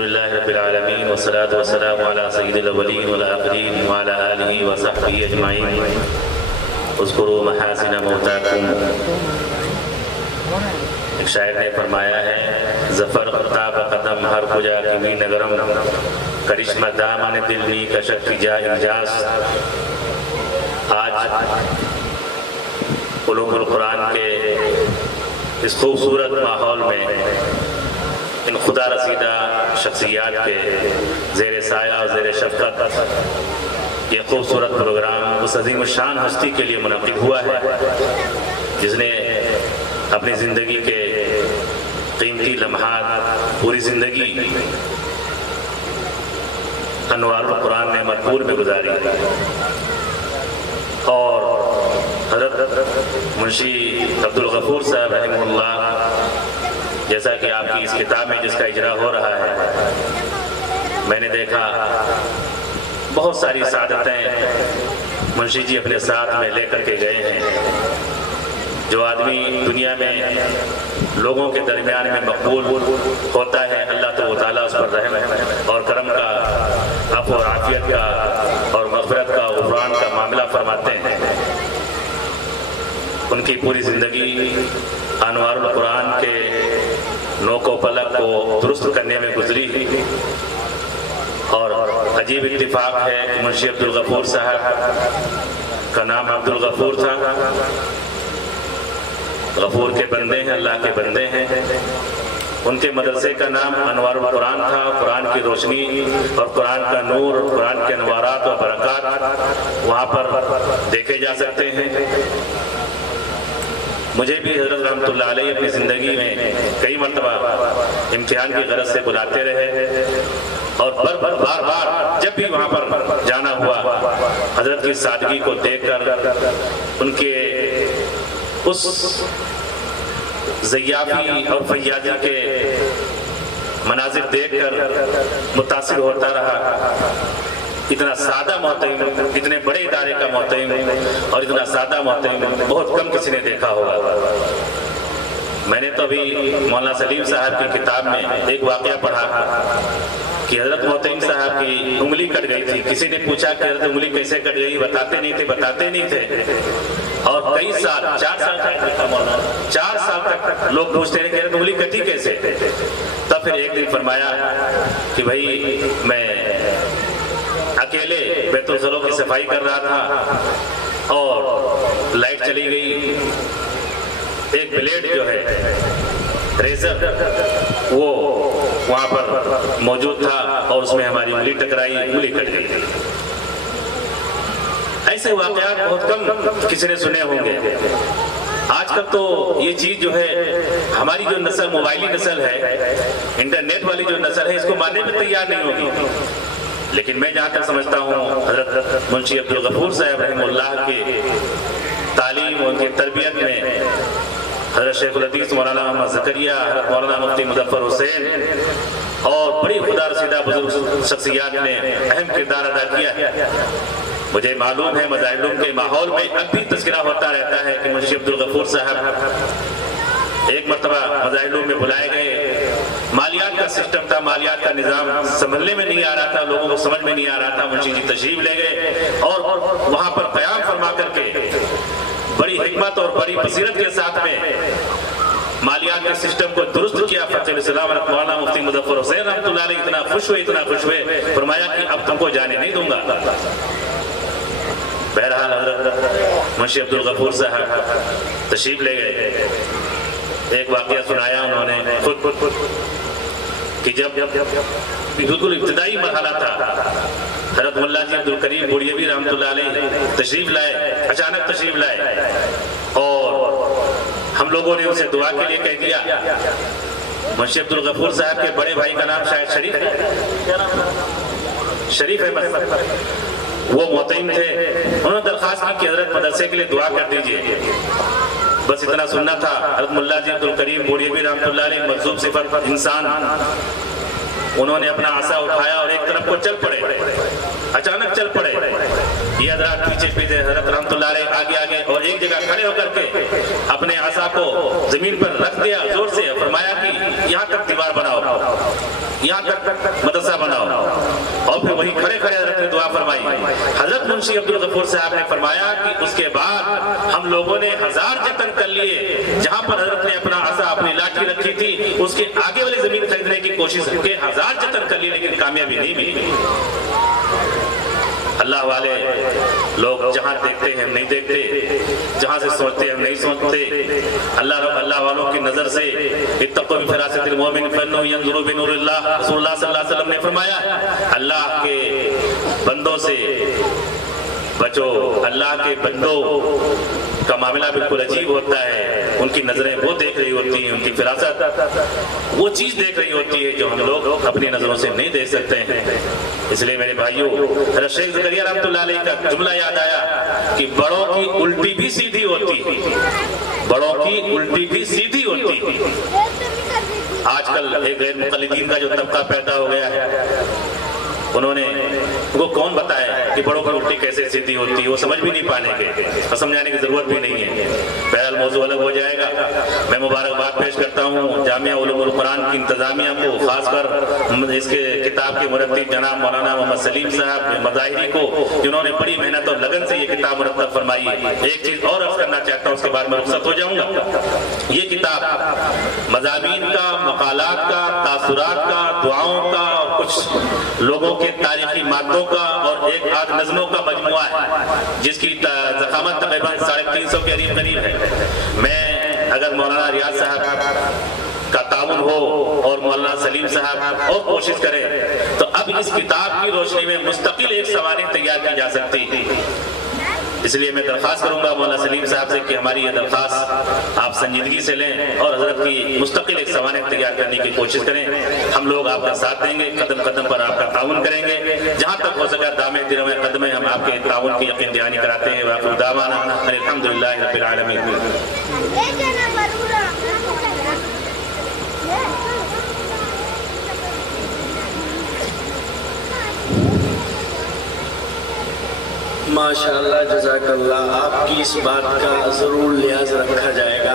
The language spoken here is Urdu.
الحمدللہ رب العالمین والصلاة والسلام علی سید الاولین والآخرین وعلی آلہ وصحبہ اجمعین اذکروا محاسن موتاکم۔ ایک شاعر نے فرمایا ہے ظفر خطاب قدم ہر کجا کی می نگرم کرشمہ دامن دل می کشک کی جا انجاز۔ آج علوم القرآن کے اس خوبصورت ماحول میں ان خدا رسیدہ شخصیات کے زیر سایہ اور زیر شفقت یہ خوبصورت پروگرام اس عظیم الشان ہستی کے لیے منعقد ہوا ہے جس نے اپنی زندگی کے قیمتی لمحات پوری زندگی انوار القرآن میں مرپور میں گزاری اور حضرت منشی عبدالغفور صاحب رحمہ اللہ جیسا کہ آپ کی اس کتاب میں جس کا اجرا ہو رہا ہے میں نے دیکھا بہت ساری سعادتیں منشی جی اپنے ساتھ میں لے کر کے گئے ہیں۔ جو آدمی دنیا میں لوگوں کے درمیان میں مقبول ہوتا ہے اللہ تعالیٰ اس پر رحم اور کرم کا عفو اور عافیت کا اور مغفرت کا غفران کا معاملہ فرماتے ہیں۔ ان کی پوری زندگی انوار القرآن کے نوک و پلک کو درست کرنے میں گزری اور عجیب اتفاق ہے کہ منشی عبدالغفور صاحب کا نام عبدالغفور تھا۔ غفور کے بندے ہیں، اللہ کے بندے ہیں۔ ان کے مدرسے کا نام انوار القرآن تھا۔ قرآن کی روشنی اور قرآن کا نور اور قرآن کے انوارات اور برکات وہاں پر دیکھے جا سکتے ہیں۔ مجھے بھی حضرت رحمۃ اللہ علیہ اپنی زندگی میں کئی مرتبہ امتحان کی غرض سے بلاتے رہے اور بار بار جب بھی وہاں پر جانا ہوا حضرت کی سادگی کو دیکھ کر ان کے اس ضیافی اور فیاضی کے مناظر دیکھ کر متاثر ہوتا رہا۔ اتنا سادہ محترم، اتنے بڑے ادارے کا محترم اور اتنا سادہ محترم بہت کم کسی نے دیکھا ہوگا۔ میں نے تو ابھی مولانا سلیم صاحب کی کتاب میں ایک واقعہ پڑھا کہ حضرت محترم صاحب کی انگلی کٹ گئی تھی۔ کسی نے پوچھا کہ حضرت انگلی کیسے کٹ گئی؟ بتاتے نہیں تھے اور کئی سال 4 سال تک لوگ پوچھتے رہے کہ حضرت انگلی کٹی کیسے؟ تب پھر ایک دن فرمایا کہ بھائی میں اکیلے بیت الخلا کی صفائی کر رہا تھا اور لائٹ چلی گئی، ایک بلیڈ جو ہے ریزر وہ وہاں پر موجود تھا اور اس میں ہماری انگلی ٹکرائی، انگلی کٹ گئی۔ ایسے واقعات بہت کم کسی نے سنے ہوں گے۔ آج کل تو یہ چیز جو ہے ہماری جو نسل موبائلی نسل ہے، انٹرنیٹ والی جو نسل ہے، اس کو ماننے میں تیار نہیں ہوگی۔ لیکن میں جہاں تک سمجھتا ہوں حضرت منشی عبدالغفور صاحب رحمہ اللہ کی تعلیم اور ان کی تربیت میں حضرت شیخ الحدیث مولانا محمد زکریا، حضرت مولانا مفتی مظفر حسین اور بڑی خدا رسیدہ بزرگ شخصیات نے اہم کردار ادا کیا ہے۔ مجھے معلوم ہے مظاہر علوم کے ماحول میں اب بھی تذکرہ ہوتا رہتا ہے کہ منشی عبدالغفور صاحب ایک مرتبہ مظاہر علوم میں بلائے گئے۔ مالیات کا سسٹم تھا، مالیات کا نظام سمجھنے میں نہیں آ رہا تھا، لوگوں کو سمجھ میں نہیں آ رہا تھا۔ منشی جی تشریف لے گئے اور وہاں پر قیام فرما کر کے بڑی حکمت اور بڑی بصیرت کے ساتھ میں مالیات کے سسٹم کو درست کیا۔ فقیر الاسلام مولانا مفتی مظفر حسین رحمۃ اللہ علیہ اتنا خوش ہوئے فرمایا کہ اب تم کو جانے نہیں دوں گا۔ بہرحال حضرت منشی عبدالغفور صاحب تشریف لے گئے۔ ایک واقعہ سنایا انہوں نے خود کہ جب بالکل ابتدائی مرحلہ تھا، حضرت ملا جی عبدالکریم بوڑیوی رحمۃ اللہ علیہ تشریف لائے، اچانک تشریف لائے اور ہم لوگوں نے اسے دعا کے لیے کہہ دیا۔ منشی عبدالغفور صاحب کے بڑے بھائی کا نام شاید شریف ہے، وہ محترم تھے۔ انہوں نے درخواست کی کہ حضرت مدرسے کے لیے دعا کر دیجئے۔ بس اتنا سننا تھا۔ حضرت ملا جی عبدالکریم بوڑیوی رحمۃ اللہ علیہ مجذوب صفت انسان، انہوں نے اپنا عصا اٹھایا اور ایک طرف کو چل پڑے، اچانک چل پڑے۔ یہ یہ حضرات پیچھے پیچھے حضرت رحمتullah علیہ آگے آگے اور ایک جگہ کھڑے ہو کر کے اپنے عصا کو زمین پر رکھ دیا زور سے، فرمایا کہ یہاں تک دیوار بناؤ، یہاں تک مدرسہ بناؤ، اور پھر وہی کھڑے کھڑے حضرت نے دعا فرمائی۔ حضرت منشی عبدالغفور صاحب نے فرمایا کہ اس کے بعد ہم لوگوں نے 1000 جتن کر لیے، جہاں پر حضرت نے اپنا عصا اپنی لاٹھی رکھی تھی اس کے آگے والی زمین خریدنے کی کوشش کی، 1000 جتن کر لیے لیکن کامیابی نہیں ملی۔ اللہ والے لوگ جہاں دیکھتے ہیں ہم نہیں دیکھتے، جہاں سے سوچتے ہیں ہم نہیں سوچتے۔ اللہ والوں کی نظر سے اتقوا بفراست المؤمن فانه ينظر بنور اللہ، رسول اللہ صلی اللہ علیہ وسلم نے فرمایا اللہ کے بندوں سے بچو، اللہ کے بندوں کا معاملہ بالکل عجیب ہوتا ہے، ان کی نظریں وہ دیکھ رہی ہوتی ہیں، ان کی فراست وہ چیز دیکھ رہی ہوتی ہے جو ہم لوگ اپنی نظروں سے نہیں دیکھ سکتے ہیں۔ اس لیے میرے بھائیوں، حضرت شیخ زکریا رحمتullah علیہ کا جملہ یاد آیا کہ بڑوں کی الٹی بھی سیدھی ہوتی، بڑوں کی الٹی بھی سیدھی ہوتی۔ آج کل ایک غیر مقلدین کا جو طبقہ پیدا ہو گیا ہے، انہوں نے وہ کون بتایا کہ بڑوں کی الٹی کیسے سیدھی ہوتی ہے، وہ سمجھ بھی نہیں پانے کے، سمجھانے کی ضرورت بھی نہیں ہے۔ بہرحال موضوع الگ ہو جائے گا۔ میں مبارکباد پیش کرتا ہوں جامعہ علوم القرآن کی انتظامیہ کو، خاص کر اس کے کتاب کے مرتب جناب مولانا محمد سلیم صاحب مظاہری کو، جنہوں نے بڑی محنت اور لگن سے یہ کتاب مرتب فرمائی ہے۔ ایک چیز اور عرض کرنا چاہتا ہوں، اس کے بعد میں رخصت ہو جاؤں گا۔ یہ کتاب مضامین کا، مقالات کا، تاثرات کا، دعاؤں کا، کچھ لوگوں کے تاریخی مادوں کا اور ایک آدھ نظموں کا مجموعہ ہے، جس کی ضخامت تقریباً 350 کے قریب ہے۔ میں اگر مولانا ریاض صاحب کا تعاون ہو اور مولانا سلیم صاحب اور کوشش کریں تو اب اس کتاب کی روشنی میں مستقل ایک سوانح تیار کی جا سکتی ہے۔ اس لیے میں درخواست کروں گا مولانا سلیم صاحب سے کہ ہماری یہ درخواست آپ سنجیدگی سے لیں اور حضرت کی مستقل ایک سوانح تیار کرنے کی کوشش کریں۔ ہم لوگ آپ کا ساتھ دیں گے، قدم قدم پر آپ کا تعاون کریں گے، جہاں تک ہو سکا دامے درمے قدمے ہم آپ کے تعاون کی یقین دہانی کراتے ہیں۔ وآخر دعوانا ان الحمدللہ رب العالمین۔ ماشاءاللہ، جزاک اللہ، آپ کی اس بات کا ضرور لحاظ رکھا جائے گا۔